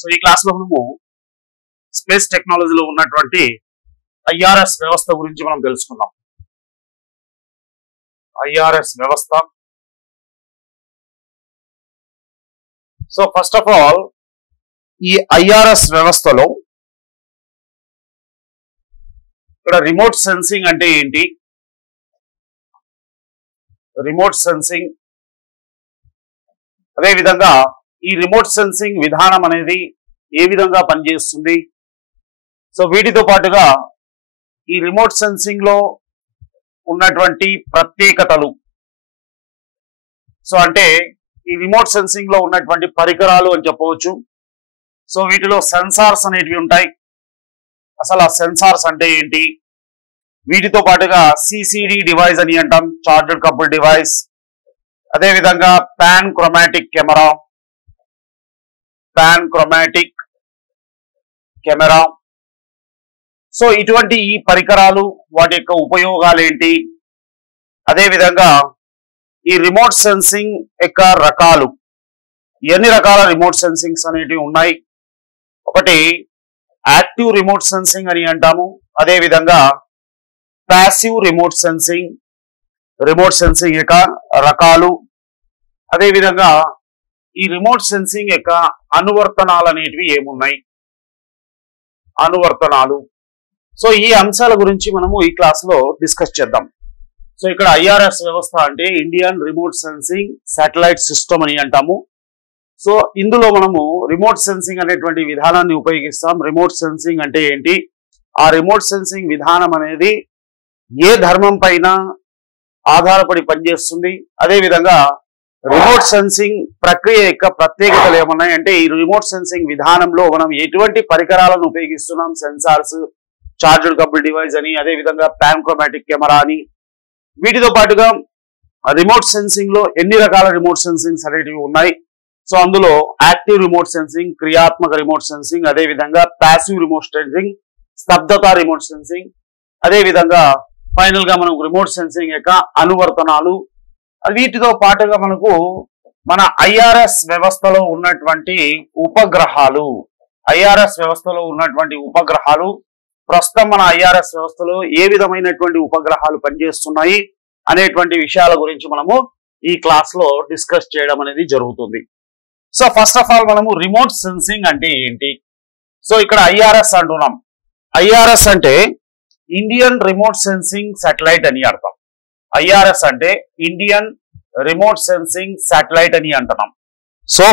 So ఈ class లో మనము స్పేస్ టెక్నాలజీలో ఉన్నటువంటి ఐఆర్ఎస్ వ్యవస్థ గురించి మనం తెలుసుకుందాం. ఐఆర్ఎస్ వ్యవస్థ. సో ఫస్ట్ ఆఫ్ ఆల్ ఈ ఐఆర్ఎస్ వ్యవస్థలో ఇక్కడ రిమోట్ సెన్సింగ్ అంటే ఏంటి, రిమోట్ సెన్సింగ్, అదే విధంగా ఈ రిమోట్ సెన్సింగ్ విధానం అనేది ఏ విధంగా పనిచేస్తుంది, సో వీటితో పాటుగా ఈ రిమోట్ సెన్సింగ్ లో ఉన్నటువంటి ప్రత్యేకతలు, సో అంటే ఈ రిమోట్ సెన్సింగ్ లో ఉన్నటువంటి పరికరాలు అని చెప్పవచ్చు. సో వీటిలో సెన్సార్స్ అనేటివి ఉంటాయి. అసలు ఆ సెన్సార్స్ అంటే ఏంటి, వీటితో పాటుగా సిసిడి డివైస్ అని అంటాం, చార్జర్ కపుల్ డివైస్, అదే విధంగా పాన్ క్రోమాటిక్ కెమెరా, సో ఇటువంటి ఈ పరికరాలు వాటి యొక్క ఉపయోగాలు ఏంటి, అదే విధంగా ఈ రిమోట్ సెన్సింగ్ యొక్క రకాలు, ఎన్ని రకాల రిమోట్ సెన్సింగ్స్ అనేటివి ఉన్నాయి. ఒకటి యాక్టివ్ రిమోట్ సెన్సింగ్ అని అంటాము, అదే విధంగా ప్యాసివ్ రిమోట్ సెన్సింగ్ యొక్క రకాలు, అదే విధంగా ఈ రిమోట్ సెన్సింగ్ యొక్క అనువర్తనాలు అనేటివి ఏమున్నాయి, అనువర్తనాలు. సో ఈ అంశాల గురించి మనము ఈ క్లాస్ లో డిస్కస్ చేద్దాం. సో ఇక్కడ ఐఆర్ఎస్ వ్యవస్థ అంటే Indian remote sensing satellite system అని అంటాము. సో ఇందులో మనము రిమోట్ సెన్సింగ్ అనేటువంటి విధానాన్ని ఉపయోగిస్తాం. రిమోట్ సెన్సింగ్ అంటే ఏంటి, ఆ రిమోట్ సెన్సింగ్ విధానం అనేది ఏ ధర్మం పైన ఆధారపడి పనిచేస్తుంది, అదే విధంగా రిమోట్ సెన్సింగ్ ప్రక్రియ యొక్క ప్రత్యేకతలు ఏమున్నాయి అంటే ఈ రిమోట్ సెన్సింగ్ విధానంలో మనం ఎటువంటి పరికరాలను ఉపయోగిస్తున్నాం, సెన్సార్స్, చార్జర్ కపుల్ డివైస్ అని, అదే విధంగా పాన్ క్రోమాటిక్ కెమెరా అని, వీటితో పాటుగా రిమోట్ సెన్సింగ్ లో ఎన్ని రకాల రిమోట్ సెన్సింగ్స్ అనేటివి ఉన్నాయి. సో అందులో యాక్టివ్ రిమోట్ సెన్సింగ్, క్రియాత్మక రిమోట్ సెన్సింగ్, అదే విధంగా ప్యాసివ్ రిమోట్ సెన్సింగ్, స్తబ్దత రిమోట్ సెన్సింగ్, అదే విధంగా ఫైనల్ గా మనం రిమోట్ సెన్సింగ్ యొక్క అనువర్తనాలు, వీటితో పాటుగా మనకు మన ఐఆర్ఎస్ వ్యవస్థలో ఉన్నటువంటి ఉపగ్రహాలు, ప్రస్తుతం మన ఐఆర్ఎస్ వ్యవస్థలో ఏ విధమైనటువంటి ఉపగ్రహాలు పనిచేస్తున్నాయి అనేటువంటి విషయాల గురించి మనము ఈ క్లాస్ లో డిస్కస్ చేయడం అనేది జరుగుతుంది. సో ఫస్ట్ ఆఫ్ ఆల్ మనము రిమోట్ సెన్సింగ్ అంటే ఏంటి, సో ఇక్కడ ఐఆర్ఎస్ అంటున్నాం. ఐఆర్ఎస్ అంటే ఇండియన్ రిమోట్ సెన్సింగ్ శాటిలైట్ అని అర్థం. ఐఆర్ఎస్ అంటే ఇండియన్ రిమోట్ సెన్సింగ్ శాటిలైట్ అని అంటున్నాం. సో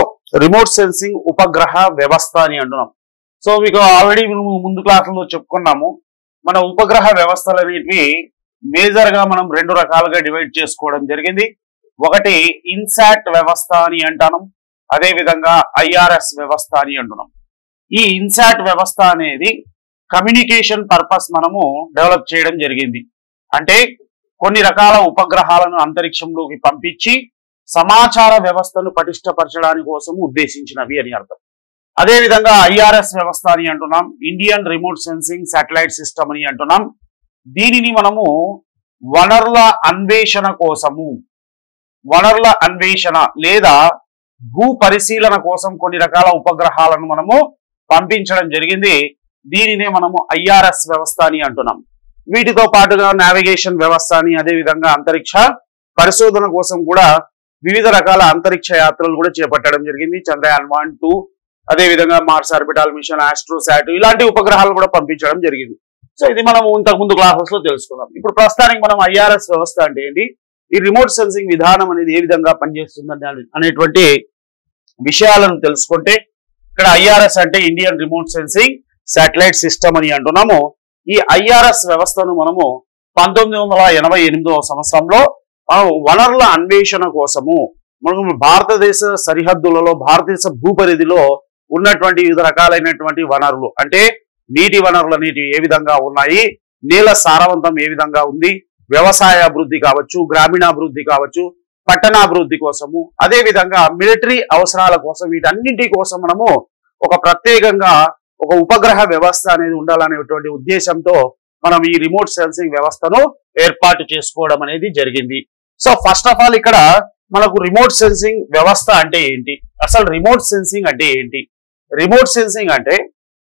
రిమోట్ సెన్సింగ్ ఉపగ్రహ వ్యవస్థ అని అంటున్నాం. సో మీకు ఆల్రెడీ మేము ముందు క్లాసులో చెప్పుకున్నాము, మన ఉపగ్రహ వ్యవస్థలు అనేటివి మేజర్ గా మనం రెండు రకాలుగా డివైడ్ చేసుకోవడం జరిగింది. ఒకటి ఇన్సాట్ వ్యవస్థ అని అంటాం, అదే విధంగా ఐఆర్ఎస్ వ్యవస్థ అని అంటున్నాం. ఈ ఇన్సాట్ వ్యవస్థ అనేది కమ్యూనికేషన్ పర్పస్ మనము డెవలప్ చేయడం జరిగింది. అంటే కొన్ని రకాల ఉపగ్రహాలను అంతరిక్షంలోకి పంపించి సమాచార వ్యవస్థను పటిష్టపరచడానికి కోసం ఉద్దేశించినవి అని అర్థం. అదే విధంగా ఐఆర్ఎస్ వ్యవస్థ అని అంటున్నాం, Indian remote sensing satellite system అని అంటున్నాం. దీనిని మనము వనరుల అన్వేషణ లేదా భూ పరిశీలన కోసం కొన్ని రకాల ఉపగ్రహాలను మనము పంపించడం జరిగింది. దీనినే మనము ఐఆర్ఎస్ వ్యవస్థ అని అంటున్నాం. వీటితో పాటుగా నావిగేషన్ వ్యవస్థ అని, అదే విధంగా అంతరిక్ష పరిశోధన కోసం కూడా వివిధ రకాల అంతరిక్ష యాత్రలు కూడా చేపట్టడం జరిగింది. చంద్రయాన్ 1, 2, అదే విధంగా మార్స్ ఆర్బిటాల్ మిషన్, ఆస్ట్రోసాట్, ఇలాంటి ఉపగ్రహాలు కూడా పంపించడం జరిగింది. సో ఇది మనం ఇంతకుముందు క్లాసెస్ లో తెలుసుకుందాం. ఇప్పుడు ప్రస్తుతానికి మనం ఐఆర్ఎస్ వ్యవస్థ అంటే ఏంటి, ఈ రిమోట్ సెన్సింగ్ విధానం అనేది ఏ విధంగా పనిచేస్తుంది అనేటువంటి విషయాలను తెలుసుకుంటే, ఇక్కడ ఐఆర్ఎస్ అంటే Indian remote sensing satellite system అని అంటున్నాము. ఈ ఐఆర్ఎస్ వ్యవస్థను మనము 1988వ సంవత్సరంలో వనరుల అన్వేషణ కోసము మనము భారతదేశ సరిహద్దులలో, భారతదేశ భూపరిధిలో ఉన్నటువంటి వివిధ రకాలైనటువంటి వనరులు, అంటే నీటి వనరులు అనేటివి ఏ విధంగా ఉన్నాయి, నేల సారవంతం ఏ విధంగా ఉంది, వ్యవసాయ అభివృద్ధి కావచ్చు, గ్రామీణాభివృద్ధి కావచ్చు, పట్టణాభివృద్ధి కోసము, అదే విధంగా మిలిటరీ అవసరాల కోసం, వీటన్నింటి కోసం మనము ఒక ప్రత్యేకంగా ఒక ఉపగ్రహ వ్యవస్థ అనేది ఉండాలనేటువంటి ఉద్దేశంతో మనం ఈ రిమోట్ సెన్సింగ్ వ్యవస్థను ఏర్పాటు చేసుకోవడం అనేది జరిగింది. సో ఫస్ట్ ఆఫ్ ఆల్ ఇక్కడ మనకు రిమోట్ సెన్సింగ్ వ్యవస్థ అంటే ఏంటి, అసలు రిమోట్ సెన్సింగ్ అంటే ఏంటి, రిమోట్ సెన్సింగ్ అంటే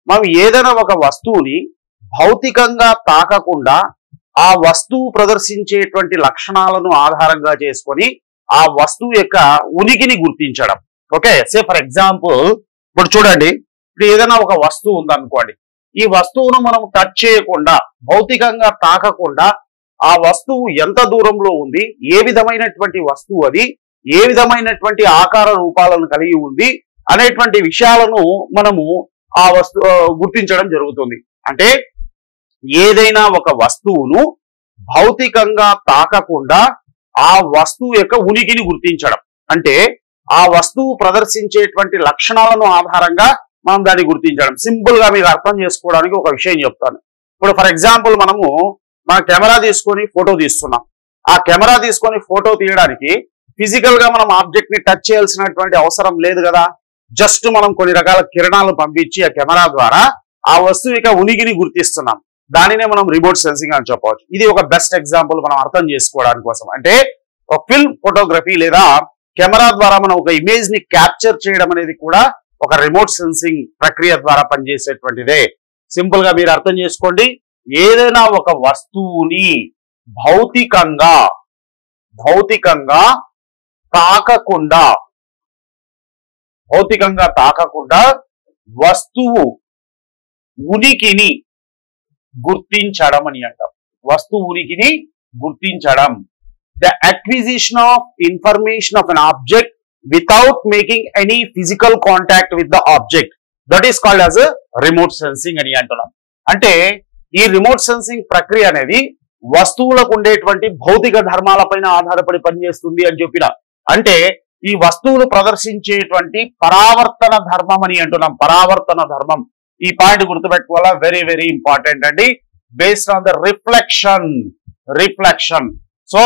మనం ఏదైనా ఒక వస్తువుని భౌతికంగా తాకకుండా ఆ వస్తువు ప్రదర్శించేటువంటి లక్షణాలను ఆధారంగా చేసుకొని ఆ వస్తువు యొక్క ఉనికిని గుర్తించడం. ఓకే, సే ఫర్ ఎగ్జాంపుల్ ఇప్పుడు చూడండి, ఇప్పుడు ఏదైనా ఒక వస్తువు ఉందనుకోండి, ఈ వస్తువును మనం టచ్ చేయకుండా భౌతికంగా తాకకుండా ఆ వస్తువు ఎంత దూరంలో ఉంది, ఏ విధమైనటువంటి వస్తువు అది, ఏ విధమైనటువంటి ఆకార రూపాలను కలిగి ఉంది అనేటువంటి విషయాలను మనము ఆ వస్తువు గుర్తించడం జరుగుతుంది. అంటే ఏదైనా ఒక వస్తువును భౌతికంగా తాకకుండా ఆ వస్తువు యొక్క ఉనికిని గుర్తించడం, అంటే ఆ వస్తువు ప్రదర్శించేటువంటి లక్షణాలను ఆధారంగా మనం దాన్ని గుర్తించడం. సింపుల్ గా మీకు అర్థం చేసుకోవడానికి ఒక విషయం చెప్తాను. ఇప్పుడు ఫర్ ఎగ్జాంపుల్ మనము మన కెమెరా తీసుకొని ఫోటో తీస్తున్నాం. ఆ కెమెరా తీసుకొని ఫోటో తీయడానికి ఫిజికల్ గా మనం ఆబ్జెక్ట్ ని టచ్ చేయాల్సినటువంటి అవసరం లేదు కదా. జస్ట్ మనం కొన్ని రకాల కిరణాలను పంపించి ఆ కెమెరా ద్వారా ఆ వస్తువు యొక్క ఉనికిని గుర్తిస్తున్నాం. దానినే మనం రిమోట్ సెన్సింగ్ అని చెప్పవచ్చు. ఇది ఒక బెస్ట్ ఎగ్జాంపుల్ మనం అర్థం చేసుకోవడానికి కోసం. అంటే ఒక ఫిల్మ్ ఫోటోగ్రఫీ లేదా కెమెరా ద్వారా మనం ఒక ఇమేజ్ ని క్యాప్చర్ చేయడం అనేది కూడా ఒక రిమోట్ సెన్సింగ్ ప్రక్రియ ద్వారా పనిచేసేటువంటిదే. సింపుల్ గా మీరు అర్థం చేసుకోండి. ఏదైనా ఒక వస్తువుని భౌతికంగా తాకకుండా వస్తువు ఉనికిని గుర్తించడం అని అంటాం. వస్తువు ఉనికిని గుర్తించడం. The acquisition of information of an object without making any physical contact with the object, that is called as a remote sensing అని అంటున్నాం. అంటే ఈ రిమోట్ సెన్సింగ్ ప్రక్రియ అనేది వస్తువులకు ఉండేటువంటి భౌతిక ధర్మాలపైన ఆధారపడి పనిచేస్తుంది అని చెప్పిన. అంటే ఈ వస్తువులు ప్రదర్శించేటువంటి పరావర్తన ధర్మం అని అంటున్నాం. పరావర్తన ధర్మం, ఈ పాయింట్ గుర్తుపెట్టుకోవాలా, వెరీ వెరీ ఇంపార్టెంట్ అండి. Based on the reflection. So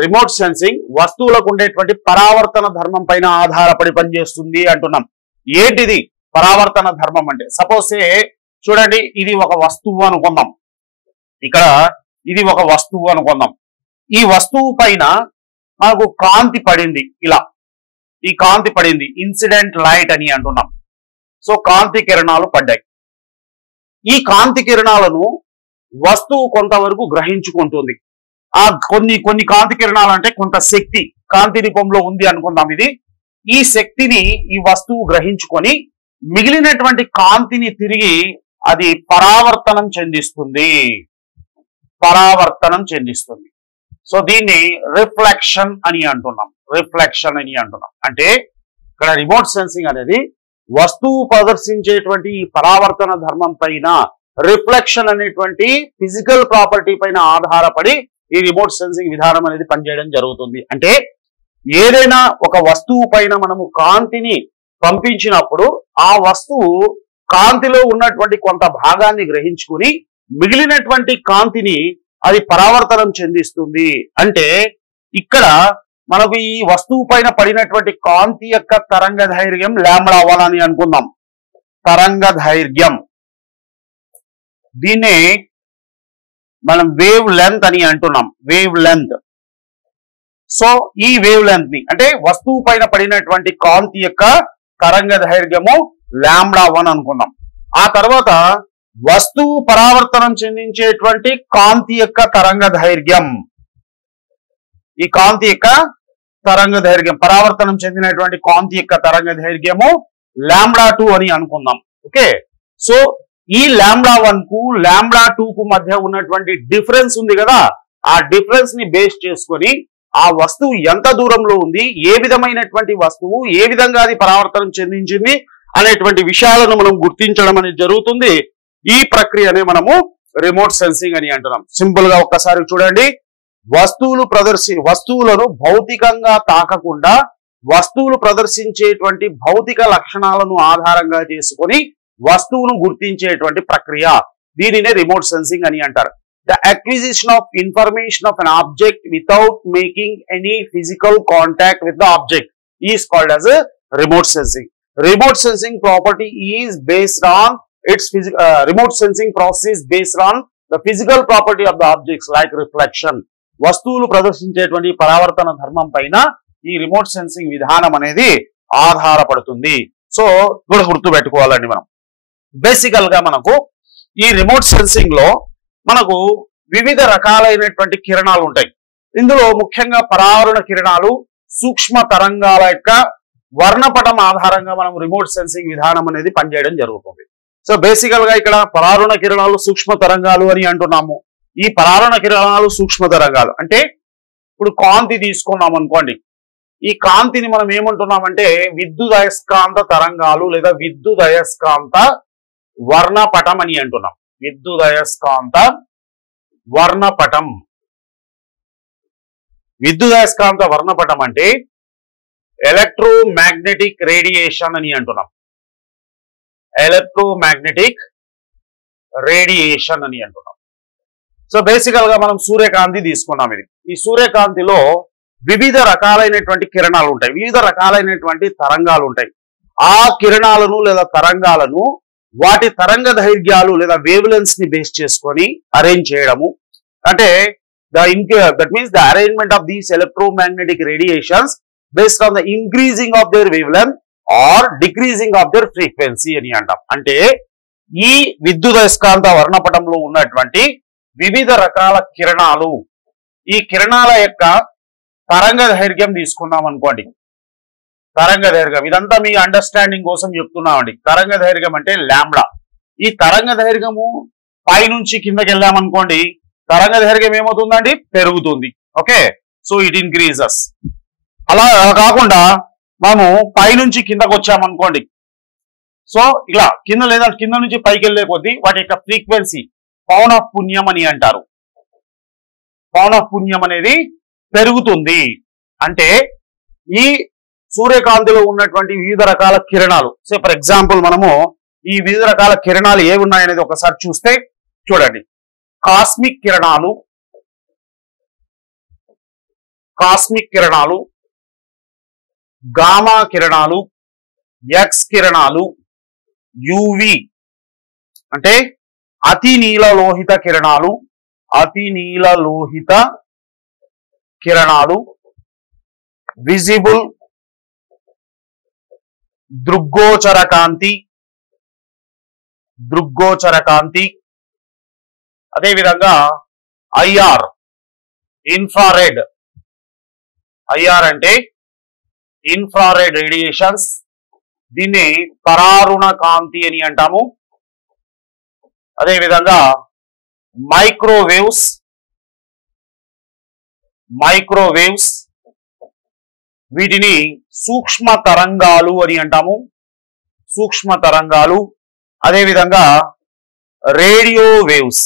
remote sensing వస్తువులకు ఉండేటువంటి పరావర్తన ధర్మం పైన ఆధారపడి పనిచేస్తుంది అంటున్నాం. ఏంటిది పరావర్తన ధర్మం అంటే? సపోజ్ చూడండి, ఇది ఒక వస్తువు అనుకుందాం. ఇక్కడ ఇది ఒక వస్తువు అనుకుందాం. ఈ వస్తువు పైన మనకు కాంతి పడింది. ఇలా ఈ కాంతి పడింది, ఇన్సిడెంట్ లైట్ అని అంటున్నాం. సో కాంతి కిరణాలు పడ్డాయి. ఈ కాంతి కిరణాలను వస్తువు కొంతవరకు గ్రహించుకుంటుంది. ఆ కొన్ని కాంతి కిరణాలు అంటే కొంత శక్తి కాంతి రూపంలో ఉంది అనుకుందాం. ఈ శక్తిని ఈ వస్తువు గ్రహించుకొని మిగిలినటువంటి కాంతిని తిరిగి అది పరావర్తనం చెందిస్తుంది. సో దీన్ని రిఫ్లెక్షన్ అని అంటున్నాం. అంటే ఇక్కడ రిమోట్ సెన్సింగ్ అనేది వస్తువు ప్రదర్శించేటువంటి ఈ పరావర్తన ధర్మం పైన రిఫ్లెక్షన్ అనేటువంటి ఫిజికల్ ప్రాపర్టీ పైన ఆధారపడి ఈ రిమోట్ సెన్సింగ్ విధానం అనేది పనిచేయడం జరుగుతుంది. అంటే ఏదైనా ఒక వస్తువు పైన మనము కాంతిని పంపించినప్పుడు ఆ వస్తువు కాంతిలో ఉన్నటువంటి కొంత భాగాన్ని గ్రహించుకుని మిగిలినటువంటి కాంతిని అది పరావర్తనం చెందిస్తుంది. అంటే ఇక్కడ మనకు ఈ వస్తువు పైన పడినటువంటి కాంతి యొక్క తరంగ దైర్ఘ్యం λ1 అని అనుకుందాం. తరంగ దైర్ఘ్యం, దీన్నే మనం వేవ్ లెంత్ అని అంటున్నాం. Wave length. సో ఈ వేవ్ లెంత్ ని అంటే వస్తువు పైన పడినటువంటి కాంతి యొక్క తరంగ దైర్ఘ్యము λ1 అనుకుందాం. ఆ తర్వాత వస్తువు పరావర్తనం చెందించేటువంటి కాంతి యొక్క తరంగ దైర్ఘ్యం, ఈ కాంతి యొక్క తరంగ దైర్ఘ్యం, పరావర్తనం చెందినటువంటి కాంతి యొక్క తరంగ దైర్ఘ్యము λ2 అని అనుకుందాం. ఓకే, సో ఈ λ1 కు λ2 కు మధ్య ఉన్నటువంటి డిఫరెన్స్ ఉంది కదా, ఆ డిఫరెన్స్ ని బేస్ చేసుకొని ఆ వస్తువు ఎంత దూరంలో ఉంది, ఏ విధమైనటువంటి వస్తువు, ఏ విధంగా అది పరావర్తనం చెందించింది అనేటువంటి విషయాలను మనం గుర్తించడం అనేది జరుగుతుంది. ఈ ప్రక్రియనే మనము రిమోట్ సెన్సింగ్ అని అంటున్నాం. సింపుల్ గా ఒక్కసారి చూడండి. వస్తువులను భౌతికంగా తాకకుండా వస్తువులు ప్రదర్శించేటువంటి భౌతిక లక్షణాలను ఆధారంగా చేసుకొని వస్తువును గుర్తించేటువంటి ప్రక్రియ, దీనినే రిమోట్ సెన్సింగ్ అని అంటారు. The acquisition of information of an object without making any physical contact with the object is called as remote sensing. Remote sensing property is based on remote sensing process is based on the physical property of the objects like reflection. వస్తువులు ప్రదర్శించేటువంటి పరావర్తన ధర్మం పైన ఈ remote sensing విధానం అనేది ఆధారపడుతుంది. So కూడా గుర్తు పెట్టుకోవాలండి మనం. బేసికల్ గా మనకు ఈ రిమోట్ సెన్సింగ్ లో మనకు వివిధ రకాలైనటువంటి కిరణాలు ఉంటాయి. ఇందులో ముఖ్యంగా పరావరణ కిరణాలు, సూక్ష్మ తరంగాల యొక్క వర్ణపటం ఆధారంగా మనం రిమోట్ సెన్సింగ్ విధానం అనేది పనిచేయడం జరుగుతుంది. సో బేసికల్ గా ఇక్కడ పరావరణ కిరణాలు, సూక్ష్మ తరంగాలు అని అంటున్నాము. ఈ పరావరణ కిరణాలు, సూక్ష్మ తరంగాలు అంటే ఇప్పుడు కాంతి తీసుకున్నాం అనుకోండి. ఈ కాంతిని మనం ఏమంటున్నామంటే విద్యుదయస్కాంత తరంగాలు లేదా విద్యుదయస్కాంత వర్ణపటం అని అంటున్నాం. విద్యుదయస్కాంత వర్ణపటం. విద్యుదయస్కాంత వర్ణపటం అంటే ఎలక్ట్రోమాగ్నెటిక్ రేడియేషన్ అని అంటున్నాం. ఎలక్ట్రోమాగ్నెటిక్ రేడియేషన్ అని అంటున్నాం. సో బేసికల్ గా మనం సూర్యకాంతి తీసుకున్నాం. ఇది ఈ సూర్యకాంతిలో వివిధ రకాలైనటువంటి కిరణాలు ఉంటాయి, వివిధ రకాలైనటువంటి తరంగాలు ఉంటాయి. ఆ కిరణాలను లేదా తరంగాలను వాటి తరంగ దైర్ఘ్యాలు లేదా వేవ్ లెన్స్ ని బేస్ చేసుకొని అరేంజ్ చేయడము. అంటే that means the arrangement of these electromagnetic radiations based on the increasing of their wavelength or decreasing of their frequency అని అంటాం. అంటే ఈ విద్యుదయస్కాంత వర్ణపటంలో ఉన్నటువంటి వివిధ రకాల కిరణాలు, ఈ కిరణాల యొక్క తరంగ దైర్ఘ్యం తీసుకున్నాం అనుకోండి. తరంగ దైర్ఘ్యం ఇదంతా మీ అండర్స్టాండింగ్ కోసం చెప్తున్నామండి. తరంగ దైర్ఘ్యం అంటే లాంబ్డా. ఈ తరంగ దైర్ఘ్యము పైనుంచి కిందకి వెళ్ళామనుకోండి, తరంగ దైర్ఘ్యం ఏమవుతుందండి? పెరుగుతుంది. Okay, so it increases. అలా కాకుండా మనము పైనుంచి కిందకు వచ్చామనుకోండి, సో ఇలా కింద లేదా కింద నుంచి పైకి వెళ్ళే కొద్దీ వాటి యొక్క ఫ్రీక్వెన్సీ పౌనఃపున్యం అని అంటారు. పౌనఃపున్యం అనేది పెరుగుతుంది. అంటే ఈ సూర్యకాంతిలో ఉన్నటువంటి వివిధ రకాల కిరణాలు, సో ఫర్ ఎగ్జాంపుల్ మనము ఈ వివిధ రకాల కిరణాలు ఏవి ఉన్నాయనేది ఒకసారి చూస్తే చూడండి. కాస్మిక్ కిరణాలు, కాస్మిక్ కిరణాలు, గామా కిరణాలు, ఎక్స్ కిరణాలు, యువి అంటే అతి నీలలోహిత కిరణాలు, అతి నీలలోహిత కిరణాలు, విజిబుల్ దృగ్గోచర కాంతి, దృగ్గోచర కాంతి, అదేవిధంగా ఐఆర్ ఇన్ఫ్రారెడ్. ఐఆర్ అంటే ఇన్ఫ్రారెడ్ రేడియేషన్స్, దీన్ని పరారుణ కాంతి అని అంటాము. అదేవిధంగా మైక్రోవేవ్స్, మైక్రోవేవ్స్ వీటిని సూక్ష్మ తరంగాలు అని అంటాము. సూక్ష్మ తరంగాలు. అదేవిధంగా రేడియో వేవ్స్,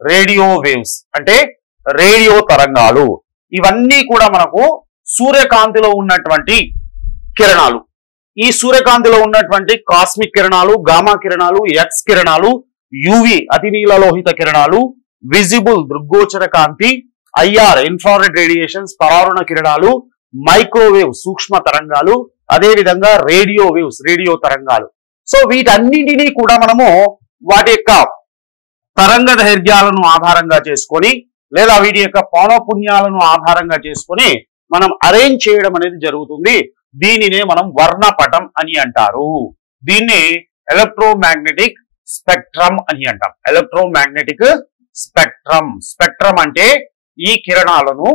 రేడియో వేవ్స్ అంటే రేడియో తరంగాలు. ఇవన్నీ కూడా మనకు సూర్యకాంతిలో ఉన్నటువంటి కిరణాలు. ఈ సూర్యకాంతిలో ఉన్నటువంటి కాస్మిక్ కిరణాలు, గామా కిరణాలు, ఎక్స్ కిరణాలు, యువి అతి నీలలోహిత కిరణాలు, విజిబుల్ దృగ్గోచర కాంతి, ఐఆర్ ఇన్ఫ్రారెడ్ రేడియేషన్స్ పరారుణ కిరణాలు, మైక్రోవేవ్ సూక్ష్మ తరంగాలు, అదేవిధంగా రేడియో వేవ్స్ రేడియో తరంగాలు. సో వీటన్నింటినీ కూడా మనము వాటి యొక్క తరంగ దైర్ఘ్యాలను ఆధారంగా చేసుకొని లేదా వీటి యొక్క పౌనఃపున్యాలను ఆధారంగా చేసుకొని మనం అరేంజ్ చేయడం అనేది జరుగుతుంది. దీనినే మనం వర్ణపటం అని అంటారు. దీన్ని ఎలక్ట్రోమాగ్నెటిక్ స్పెక్ట్రమ్ అని అంటాం. Electromagnetic spectrum. స్పెక్ట్రమ్ అంటే ఈ కిరణాలను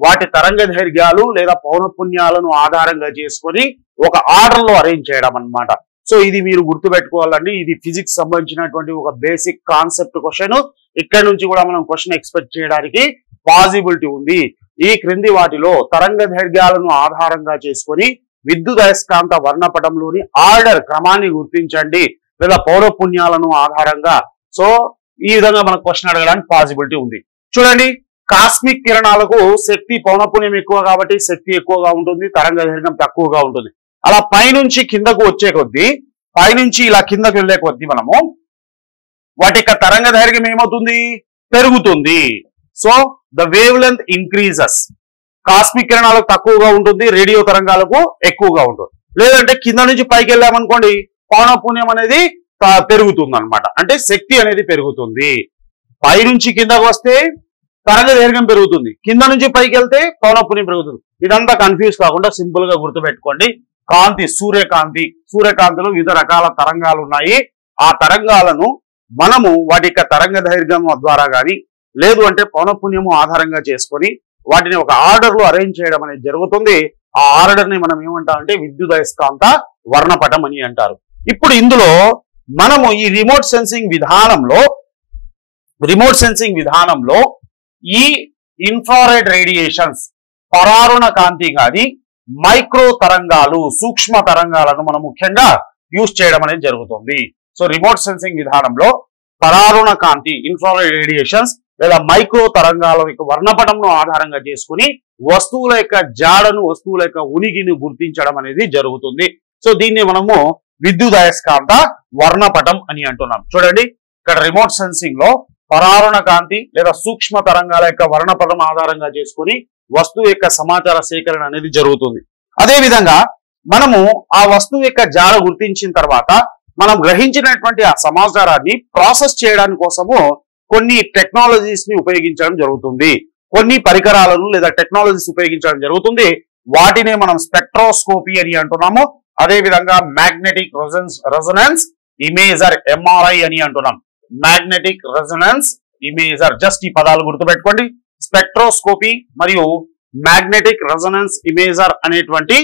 వాటి తరంగ దైర్ఘ్యాలు లేదా పౌనఃపున్యాలను ఆధారంగా చేసుకొని ఒక ఆర్డర్ లో అరేంజ్ చేయడం అన్నమాట. సో ఇది మీరు గుర్తుపెట్టుకోవాలండి. ఇది ఫిజిక్స్ సంబంధించినటువంటి ఒక బేసిక్ కాన్సెప్ట్ క్వశ్చన్. ఇక్కడ నుంచి కూడా మనం క్వశ్చన్ ఎక్స్పెక్ట్ చేయడానికి పాసిబిలిటీ ఉంది. ఈ క్రింది వాటిలో తరంగ దైర్ఘ్యాలను ఆధారంగా చేసుకొని విద్యుదయస్కాంత వర్ణపటంలోని ఆర్డర్ క్రమాన్ని గుర్తించండి లేదా పౌనఃపున్యాలను ఆధారంగా. సో ఈ విధంగా మనకు క్వశ్చన్ అడగడానికి పాసిబిలిటీ ఉంది. చూడండి, కాస్మిక్ కిరణాలకు శక్తి పౌనఃపున్యం ఎక్కువ కాబట్టి శక్తి ఎక్కువగా ఉంటుంది, తరంగ దైర్ఘ్యం తక్కువగా ఉంటుంది. అలా పైనుంచి కిందకు వచ్చే కొద్దీ, పైనుంచి ఇలా కిందకు వెళ్లే కొద్దీ మనము వాటి యొక్క తరంగ దైర్ఘ్యం ఏమవుతుంది? పెరుగుతుంది. So the wavelength increases. Cosmic కిరణాలకు తక్కువగా ఉంటుంది, రేడియో తరంగాలకు ఎక్కువగా ఉంటుంది. లేదంటే కింద నుంచి పైకి వెళ్ళామనుకోండి, పౌనఃపున్యం అనేది పెరుగుతుంది అనమాట. అంటే శక్తి అనేది పెరుగుతుంది. పైనుంచి కిందకు వస్తే తరంగ దైర్ఘ్యం పెరుగుతుంది, కింద నుంచి పైకి వెళ్తే పౌనఃపున్యం పెరుగుతుంది. ఇదంతా కన్ఫ్యూజ్ కాకుండా సింపుల్ గా గుర్తుపెట్టుకోండి. కాంతి, సూర్యకాంతిలో వివిధ రకాల తరంగాలు ఉన్నాయి. ఆ తరంగాలను మనము వాటి యొక్క తరంగ దైర్ఘ్యం ద్వారా కానీ లేదు అంటే పౌనఃపున్యము ఆధారంగా చేసుకొని వాటిని ఒక ఆర్డర్ లో అరేంజ్ చేయడం అనేది జరుగుతుంది. ఆ ఆర్డర్ ని మనం ఏమంటామంటే విద్యుదయస్కాంత వర్ణపటం అని అంటారు. ఇప్పుడు ఇందులో మనము ఈ రిమోట్ సెన్సింగ్ విధానంలో ఈ ఇన్ఫ్రారెడ్ రేడియేషన్స్, పరారుణ కాంతి కానీ మైక్రో తరంగాలు, సూక్ష్మ తరంగాలను మనం ముఖ్యంగా యూజ్ చేయడం అనేది జరుగుతుంది. సో రిమోట్ సెన్సింగ్ విధానంలో పరారుణ కాంతి, ఇన్ఫ్రారెడ్ రేడియేషన్స్ లేదా మైక్రో తరంగాల యొక్క వర్ణపటంను ఆధారంగా చేసుకుని వస్తువుల యొక్క జాడను, వస్తువుల యొక్క ఉనికిని గుర్తించడం అనేది జరుగుతుంది. సో దీన్ని మనము విద్యుదయస్కాంత వర్ణపటం అని అంటున్నాం. చూడండి, ఇక్కడ రిమోట్ సెన్సింగ్ లో పరారుణ కాంతి లేదా సూక్ష్మ తరంగాల యొక్క వర్ణపటం ఆధారంగా చేసుకుని వస్తువు యొక్క సమాచార సేకరణ అనేది జరుగుతుంది. అదే విధంగా మనము ఆ వస్తువు యొక్క జాడ గుర్తించిన తర్వాత మనం గ్రహించినటువంటి ఆ సమాచారాన్ని ప్రాసెస్ చేయడానికి కోసము కొన్ని టెక్నాలజీస్ ని ఉపయోగించడం జరుగుతుంది. కొన్ని పరికరాలను లేదా టెక్నాలజీస్ ఉపయోగించడం జరుగుతుంది. వాటినే మనం స్పెక్ట్రోస్కోపీ అని అంటున్నాము. అదే విధంగా మ్యాగ్నెటిక్ రెజొనెన్స్ ఇమేజర్, ఎంఆర్ఐ అని అంటున్నాం. మ్యాగ్నెటిక్ రెజొనెన్స్ ఇమేజర్, జస్ట్ ఈ పదాలు గుర్తుపెట్టుకోండి. స్పెక్ట్రోస్కోపీ మరియు మ్యాగ్నెటిక్ రెజొనెన్స్ ఇమేజర్ అనేటువంటి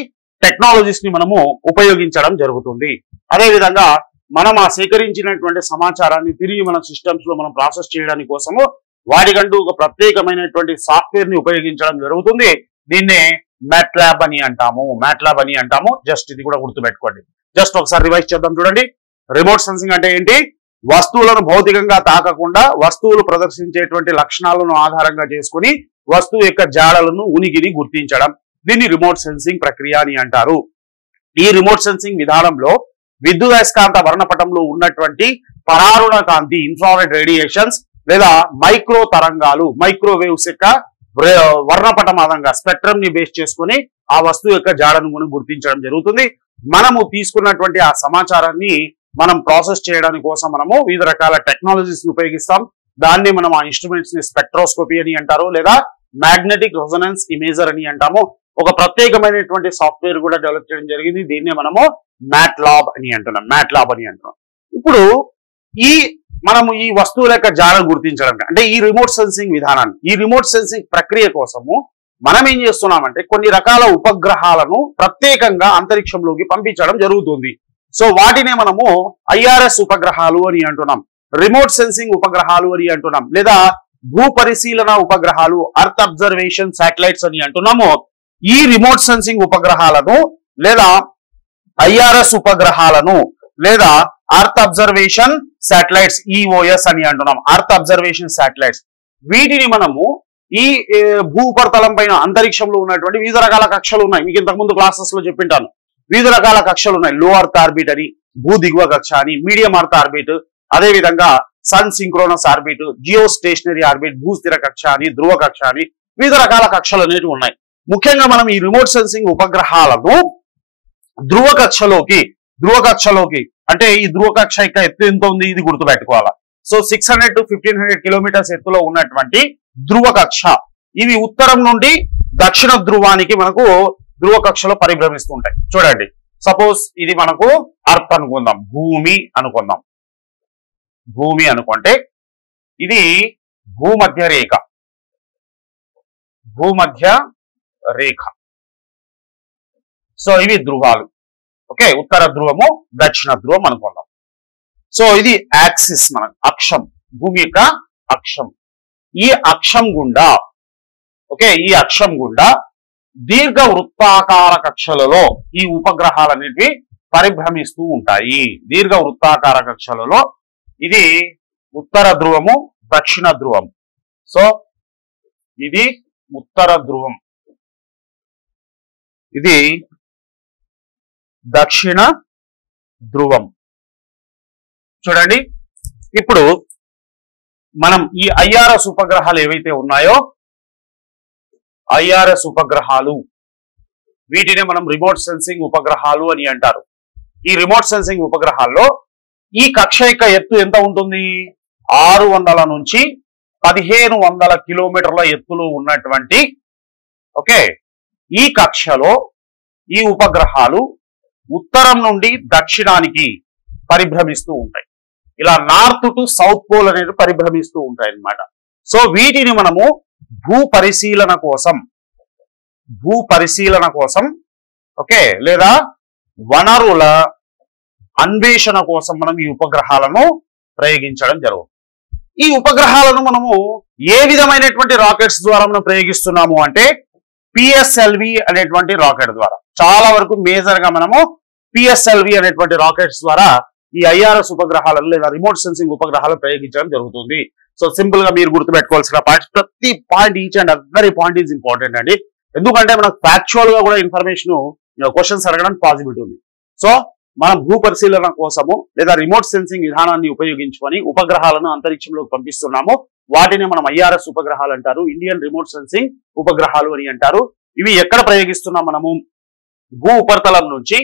టెక్నాలజీస్ ని మనము ఉపయోగించడం జరుగుతుంది. అదే విధంగా మనం ఆ సేకరించినటువంటి సమాచారాన్ని తిరిగి మన సిస్టమ్స్ లో మనం ప్రాసెస్ చేయడానికి కోసము వాటికంటూ ఒక ప్రత్యేకమైనటువంటి సాఫ్ట్వేర్ ని ఉపయోగించడం జరుగుతుంది. దీన్నే మ్యాట్లాబ్ అని అంటాము. జస్ట్ ఇది కూడా గుర్తుపెట్టుకోండి. జస్ట్ ఒకసారి రివైజ్ చేద్దాం. చూడండి, రిమోట్ సెన్సింగ్ అంటే ఏంటి? వస్తువులను భౌతికంగా తాకకుండా వస్తువులు ప్రదర్శించేటువంటి లక్షణాలను ఆధారంగా చేసుకుని వస్తువు యొక్క జాడలను, ఉనికిని గుర్తించడం. దీన్ని రిమోట్ సెన్సింగ్ ప్రక్రియ అని అంటారు. ఈ రిమోట్ సెన్సింగ్ విధానంలో విద్యుదయస్కాంత వర్ణపటంలో ఉన్నటువంటి పరారుణ కాంతి, ఇన్ఫ్రారెడ్ రేడియేషన్స్ లేదా మైక్రో తరంగాలు, మైక్రోవేవ్స్ యొక్క వర్ణపటం ఆధారంగా స్పెక్ట్రమ్ ని బేస్ చేసుకుని ఆ వస్తువు యొక్క జాడను మనం గుర్తించడం జరుగుతుంది. మనము తీసుకున్నటువంటి ఆ సమాచారాన్ని మనం ప్రాసెస్ చేయడానికి కోసం మనము వివిధ రకాల టెక్నాలజీస్ ని ఉపయోగిస్తాం. దాన్ని మనం ఆ ఇన్స్ట్రుమెంట్స్ ని స్పెక్ట్రోస్కోపీ అని అంటారు లేదా మ్యాగ్నెటిక్ రెజొనెన్స్ ఇమేజర్ అని అంటాము. ఒక ప్రత్యేకమైనటువంటి సాఫ్ట్వేర్ కూడా డెవలప్ చేయడం జరిగింది. దీన్నే మనము మ్యాట్లాబ్ అని అంటున్నాం. ఇప్పుడు మనము ఈ వస్తువుల యొక్క జాడను గుర్తించడం అంటే ఈ రిమోట్ సెన్సింగ్ విధానాన్ని, ఈ రిమోట్ సెన్సింగ్ ప్రక్రియ కోసము మనం ఏం చేస్తున్నామంటే కొన్ని రకాల ఉపగ్రహాలను ప్రత్యేకంగా అంతరిక్షంలోకి పంపించడం జరుగుతుంది. సో వాటినే మనము IRS ఉపగ్రహాలు అని అంటున్నాం, రిమోట్ సెన్సింగ్ ఉపగ్రహాలు అని అంటున్నాం, లేదా భూ పరిశీలన ఉపగ్రహాలు, అర్త్ అబ్జర్వేషన్ శాటిలైట్స్ అని అంటున్నాము. ఈ రిమోట్ సెన్సింగ్ ఉపగ్రహాలను లేదా IRS ఉపగ్రహాలను లేదా అర్త్ అబ్జర్వేషన్ శాటిలైట్స్, EOS అని అంటున్నాం, అర్త్ అబ్జర్వేషన్ శాటిలైట్స్. వీటిని మనము ఈ భూపరితలం పైన అంతరిక్షంలో ఉన్నటువంటి వివిధ రకాల కక్షలు ఉన్నాయి. మీకు ఇంతకుముందు క్లాసెస్ లో చెప్పింటాను. వివిధ రకాల కక్షలు ఉన్నాయి. లో అర్త్ ఆర్బిట్ అని, భూ దిగువ కక్ష అని, మీడియం అర్త్ ఆర్బిట్, అదే విధంగా sun synchronous orbit, geostationary orbit, భూస్థిర కక్ష అని, ధ్రువ కక్ష అని వివిధ రకాల కక్షలు అనేవి ఉన్నాయి. ముఖ్యంగా మనం ఈ రిమోట్ సెన్సింగ్ ఉపగ్రహాలను ధ్రువ కక్షలోకి అంటే ఈ ధ్రువ కక్ష యొక్క ఎత్తు ఎంత ఉంది ఇది గుర్తుపెట్టుకోవాలా. సో 600 to 1500 కిలోమీటర్స్ ఎత్తులో ఉన్నటువంటి ధ్రువ కక్ష, ఇవి ఉత్తరం నుండి దక్షిణ ధ్రువానికి మనకు ధ్రువ కక్షలో పరిభ్రమిస్తుంటాయి. చూడండి, సపోజ్ ఇది మనకు అర్త్ అనుకుందాం, భూమి అనుకుంటే ఇది భూమధ్య రేఖ. సో ఇవి ధ్రువాలు. ఓకే, ఉత్తర ధ్రువము, దక్షిణ ధ్రువం అనుకుందాం. సో ఇది యాక్సిస్, మనకు అక్షం, భూమి యొక్క అక్షం. ఈ అక్షం గుండా దీర్ఘ వృత్తాకార కక్షలలో ఈ ఉపగ్రహాలు అనేవి పరిభ్రమిస్తూ ఉంటాయి. దీర్ఘ వృత్తాకార కక్షలలో ఇది ఉత్తర ధ్రువము, దక్షిణ ధ్రువం. సో ఇది ఉత్తర ధ్రువం, ఇది దక్షిణ ధ్రువం. చూడండి, ఇప్పుడు మనం ఈ IRS ఉపగ్రహాలు ఏవైతే ఉన్నాయో, IRS ఉపగ్రహాలు, వీటిని మనం రిమోట్ సెన్సింగ్ ఉపగ్రహాలు అని అంటారు. ఈ రిమోట్ సెన్సింగ్ ఉపగ్రహాల్లో ఈ కక్ష యొక్క ఎత్తు ఎంత ఉంటుంది? 600 నుంచి 1500 కిలోమీటర్ల ఎత్తులో ఉన్నటువంటి ఈ కక్షలో ఈ ఉపగ్రహాలు ఉత్తరం నుండి దక్షిణానికి పరిభ్రమిస్తూ ఉంటాయి. ఇలా నార్త్ టు సౌత్ పోల్ అనేది పరిభ్రమిస్తూ ఉంటాయి అన్నమాట. సో వీటిని మనము భూ పరిశీలన కోసం ఓకే లేదా వనరుల అన్వేషణ కోసం మనం ఈ ఉపగ్రహాలను ప్రయోగించడం జరుగుతుంది. ఈ ఉపగ్రహాలను మనము ఏ విధమైనటువంటి రాకెట్స్ ద్వారా మనం ప్రయోగిస్తున్నాము అంటే పిఎస్ఎల్వి అనేటువంటి రాకెట్ ద్వారా. చాలా వరకు మేజర్ గా మనము పిఎస్ఎల్వి అనేటువంటి రాకెట్స్ ద్వారా ఈ ఐఆర్ఎస్ ఉపగ్రహాలను లేదా రిమోట్ సెన్సింగ్ ఉపగ్రహాలను ప్రయోగించడం జరుగుతుంది. సో సింపుల్ గా మీరు గుర్తుపెట్టుకోవాల్సిన పాయింట్, ప్రతి point each and every point is important అండి. ఎందుకంటే మనకు ఫ్యాక్చువల్ గా కూడా ఇన్ఫర్మేషన్ క్వశ్చన్స్ అడగడానికి పాసిబిలిటీ ఉంది. సో మనం భూ పరిశీలన కోసము లేదా రిమోట్ సెన్సింగ్ విధానాన్ని ఉపయోగించుకొని ఉపగ్రహాలను అంతరిక్షంలోకి పంపిస్తున్నాము. వాటిని మనం ఐఆర్ఎస్ ఉపగ్రహాలు అంటారు, ఇండియన్ రిమోట్ సెన్సింగ్ ఉపగ్రహాలు అని అంటారు. ఇవి ఎక్కడ ప్రయోగిస్తున్నాం మనము? భూ ఉపరితలం నుంచి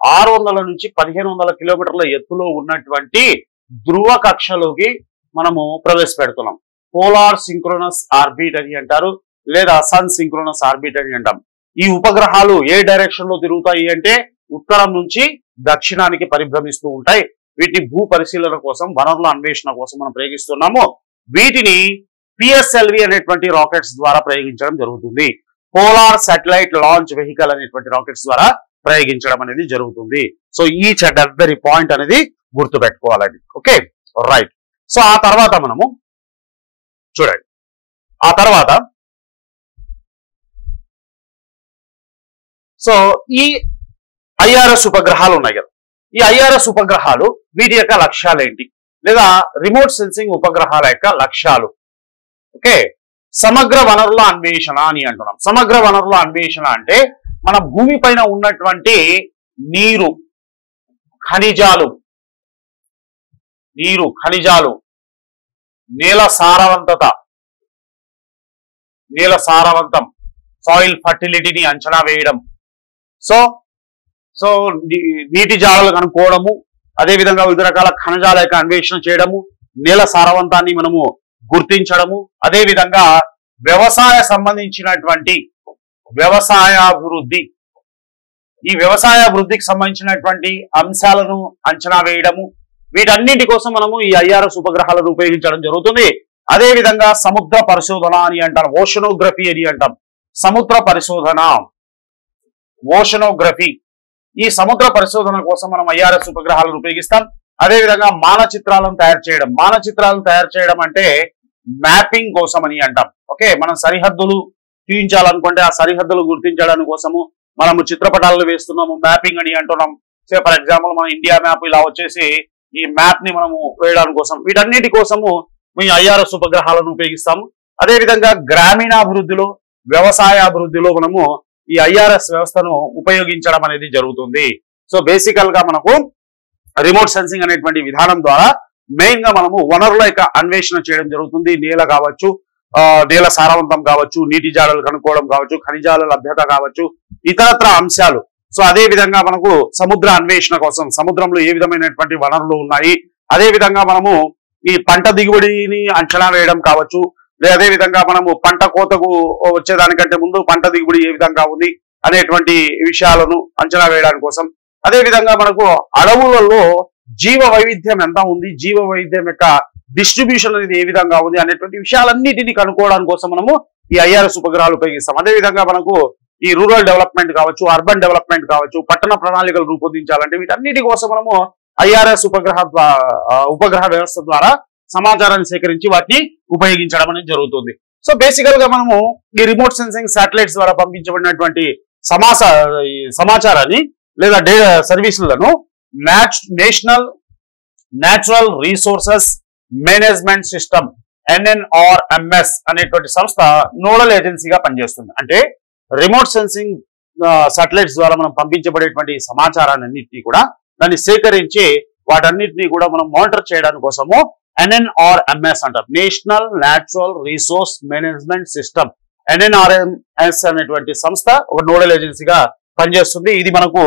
600 నుంచి 1500 కిలోమీటర్ల ఎత్తులో ఉన్నటువంటి ధ్రువ కక్షలోకి మనము ప్రవేశపెడుతున్నాం. పోలార్ సింక్రోనస్ ఆర్బిట్ అని అంటారు, లేదా సన్ సింక్రోనస్ ఆర్బిట్ అని అంటాం. ఈ ఉపగ్రహాలు ఏ డైరెక్షన్ లో తిరుగుతాయి అంటే ఉత్తరం నుంచి దక్షిణానికి పరిభ్రమిస్తూ ఉంటాయి. వీటిని భూ పరిశీలన కోసం, వనరుల అన్వేషణ కోసం మనం ప్రయోగిస్తున్నాము. వీటిని పిఎస్ఎల్వి అనేటువంటి రాకెట్స్ ద్వారా ప్రయోగించడం జరుగుతుంది. పోలార్ సాటిలైట్ లాంచ్ వెహికల్ అనేటువంటి రాకెట్స్ ద్వారా ప్రయోగించడం అనేది జరుగుతుంది. So each and every point అనేది గుర్తుపెట్టుకోవాలండి. Okay right. సో ఆ తర్వాత మనము చూడండి, ఆ తర్వాత సో ఈ ఐఆర్ఎస్ ఉపగ్రహాలు ఉన్నాయి కదా, ఈ ఐఆర్ఎస్ ఉపగ్రహాలు వీటి యొక్క లక్ష్యాలు ఏంటి, లేదా రిమోట్ సెన్సింగ్ ఉపగ్రహాల యొక్క లక్ష్యాలు? ఓకే, సమగ్ర వనరుల అన్వేషణ అని అంటున్నాం. సమగ్ర వనరుల అన్వేషణ అంటే మన భూమి పైన ఉన్నటువంటి నీరు, ఖనిజాలు, నేల సారవంతం, సాయిల్ ఫర్టిలిటీని అంచనా వేయడం, సో నీటి జాడలు కనుక్కోవడము, అదేవిధంగా వివిధ రకాల ఖనిజాల యొక్క అన్వేషణ చేయడము, నేల సారవంతాన్ని మనము గుర్తించడము, అదేవిధంగా సంబంధించినటువంటి వ్యవసాయాభివృద్ధి, ఈ వ్యవసాయాభివృద్ధికి సంబంధించినటువంటి అంశాలను అంచనా వేయడము, వీటన్నింటి కోసం మనము ఈ ఐఆర్ఎస్ ఉపగ్రహాలను ఉపయోగించడం జరుగుతుంది. అదేవిధంగా సముద్ర పరిశోధన అని అంటాం, ఓషనోగ్రఫీ అని అంటాం. సముద్ర పరిశోధన, ఓషనోగ్రఫీ, ఈ సముద్ర పరిశోధన కోసం మనం ఐఆర్ఎస్ ఉపగ్రహాలను ఉపయోగిస్తాం. అదేవిధంగా మానచిత్రాలను తయారు చేయడం అంటే మ్యాపింగ్ కోసం అని అంటాం. ఓకే, మనం సరిహద్దులు చూపించాలనుకుంటే ఆ సరిహద్దులు గుర్తించడానికి కోసము మనము చిత్రపటాలను వేస్తున్నాము, మ్యాపింగ్ అని అంటున్నాం. సే ఫర్ ఎగ్జాంపుల్ మన ఇండియా మ్యాప్ ఇలా వచ్చేసి ఈ మ్యాప్ ని మనము వేయడానికి కోసం, వీటన్నిటి కోసము మీ ఐఆర్ఎస్ ఉపగ్రహాలను ఉపయోగిస్తాము. అదేవిధంగా గ్రామీణాభివృద్ధిలో, వ్యవసాయాభివృద్ధిలో మనము ఈ ఐఆర్ఎస్ వ్యవస్థను ఉపయోగించడం అనేది జరుగుతుంది. సో బేసికల్ గా మనకు రిమోట్ సెన్సింగ్ అనేటువంటి విధానం ద్వారా మెయిన్ గా మనము వనరుల యొక్క అన్వేషణ చేయడం జరుగుతుంది. నేల కావచ్చు, నేల సారవంతం కావచ్చు, నీటి జాడలు కనుక్కోవడం కావచ్చు, ఖనిజాల లభ్యత కావచ్చు, ఇతరత్ర అంశాలు. సో అదే విధంగా మనకు సముద్ర అన్వేషణ కోసం సముద్రంలో ఏ విధమైనటువంటి వనరులు ఉన్నాయి, అదే విధంగా మనము ఈ పంట దిగుబడిని అంచనా వేయడం కావచ్చు, అదే విధంగా మనము పంట కోతకు వచ్చేదానికంటే ముందు పంట దిగుబడి ఏ విధంగా ఉంది అనేటువంటి విషయాలను అంచనా వేయడానికి కోసం, అదే విధంగా మనకు అడవులలో జీవ వైవిధ్యం ఎంత ఉంది, జీవ వైవిధ్యం యొక్క డిస్ట్రిబ్యూషన్ అనేది ఏ విధంగా ఉంది అనేటువంటి విషయాలన్నిటిని కనుక్కోవడానికి కోసం మనము ఈ ఐఆర్ఎస్ ఉపగ్రహాలు ఉపయోగిస్తాం. అదే విధంగా మనకు ఈ రూరల్ డెవలప్మెంట్ కావచ్చు, అర్బన్ డెవలప్మెంట్ కావచ్చు, పట్టణ ప్రణాళికలు రూపొందించాలంటే వీటన్నిటి కోసం మనము ఐఆర్ఎస్ ఉపగ్రహ వ్యవస్థ ద్వారా సమాచారాన్ని సేకరించి వాటిని ఉపయోగించడం అనేది జరుగుతుంది. సో బేసికల్ గా మనము ఈ రిమోట్ సెన్సింగ్ శాటిలైట్స్ ద్వారా పంపించబడినటువంటి సమాచారాన్ని లేదా సర్వీసులను national natural resources management system NNRMS అనేటువంటి సంస్థ నోడల్ ఏజెన్సీగా పనిచేస్తుంది. అంటే రిమోట్ సెన్సింగ్ శాటిలైట్స్ ద్వారా మనం పంపించబడేటువంటి సమాచారాన్ని కూడా దాన్ని సేకరించి వాటన్నిటిని కూడా మనం మానిటర్ చేయడానికి కోసము NNRMS అంటారు, national natural resource management system. NNRMS అనేటువంటి సంస్థ ఒక నోడల్ ఏజెన్సీగా పనిచేస్తుంది. ఇది మనకు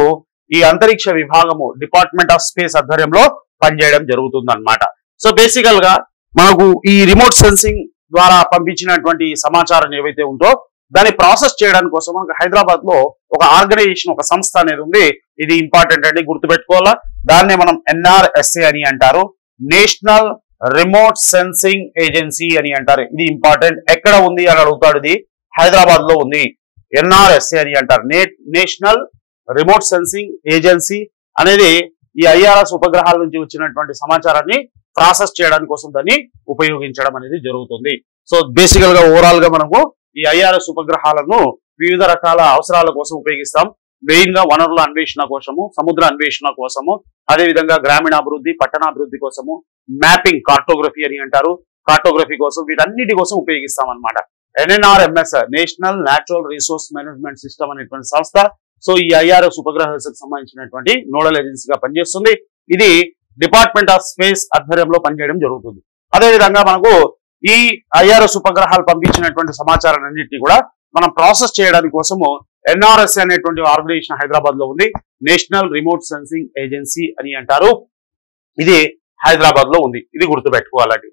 ఈ అంతరిక్ష విభాగము డిపార్ట్మెంట్ ఆఫ్ స్పేస్ ఆధ్వర్యంలో పనిచేయడం జరుగుతుంది అన్నమాట. సో బేసికల్ గా మనకు ఈ రిమోట్ సెన్సింగ్ ద్వారా పంపించినటువంటి సమాచారం ఏవైతే ఉందో దాన్ని ప్రాసెస్ చేయడానికి కోసం మనకు హైదరాబాద్ లో ఒక ఆర్గనైజేషన్, ఒక సంస్థ అనేది ఉంది. ఇది ఇంపార్టెంట్ అండి, గుర్తుపెట్టుకోవాలా. దాన్నే మనం NRSA అని అంటారు, నేషనల్ రిమోట్ సెన్సింగ్ ఏజెన్సీ అని అంటారు. ఇది ఇంపార్టెంట్. ఎక్కడ ఉంది అని అడుగుతాడు. ఇది హైదరాబాద్ లో ఉంది. NRSA అని అంటారు, నేషనల్ రిమోట్ సెన్సింగ్ ఏజెన్సీ అనేది ఈ IRS ఉపగ్రహాల నుంచి వచ్చినటువంటి సమాచారాన్ని ప్రాసెస్ చేయడానికి కోసం దాన్ని ఉపయోగించడం అనేది జరుగుతుంది. సో బేసికల్ గా ఓవరాల్ గా మనము ఈ IRS ఉపగ్రహాలను వివిధ రకాల అవసరాల కోసం ఉపయోగిస్తాం. మెయిన్ గా వనరుల అన్వేషణ కోసము, సముద్ర అన్వేషణ కోసము, అదేవిధంగా గ్రామీణాభివృద్ధి, పట్టణాభివృద్ధి కోసము, మ్యాపింగ్, కార్టోగ్రఫీ అని అంటారు, కార్టోగ్రఫీ కోసం, వీటన్నిటి కోసం ఉపయోగిస్తాం అనమాట. NNRMS national natural resource management system అనేటువంటి సంస్థ సో ఈ IRS ఉపగ్రహ వ్యవస్థకు సంబంధించినటువంటి నోడల్ ఏజెన్సీగా పనిచేస్తుంది. ఇది డిపార్ట్మెంట్ ఆఫ్ స్పేస్ ఆధ్వర్యంలో పనిచేయడం జరుగుతుంది. అదేవిధంగా మనకు ఈ IRS ఉపగ్రహాలు పంపించినటువంటి సమాచారాన్నింటినీ కూడా మనం ప్రాసెస్ చేయడానికి కోసము NRSA అనేటువంటి ఆర్గనైజేషన్ హైదరాబాద్ లో ఉంది. నేషనల్ రిమోట్ సెన్సింగ్ ఏజెన్సీ అని అంటారు. ఇది హైదరాబాద్ లో ఉంది. ఇది గుర్తుపెట్టుకోవాలండి.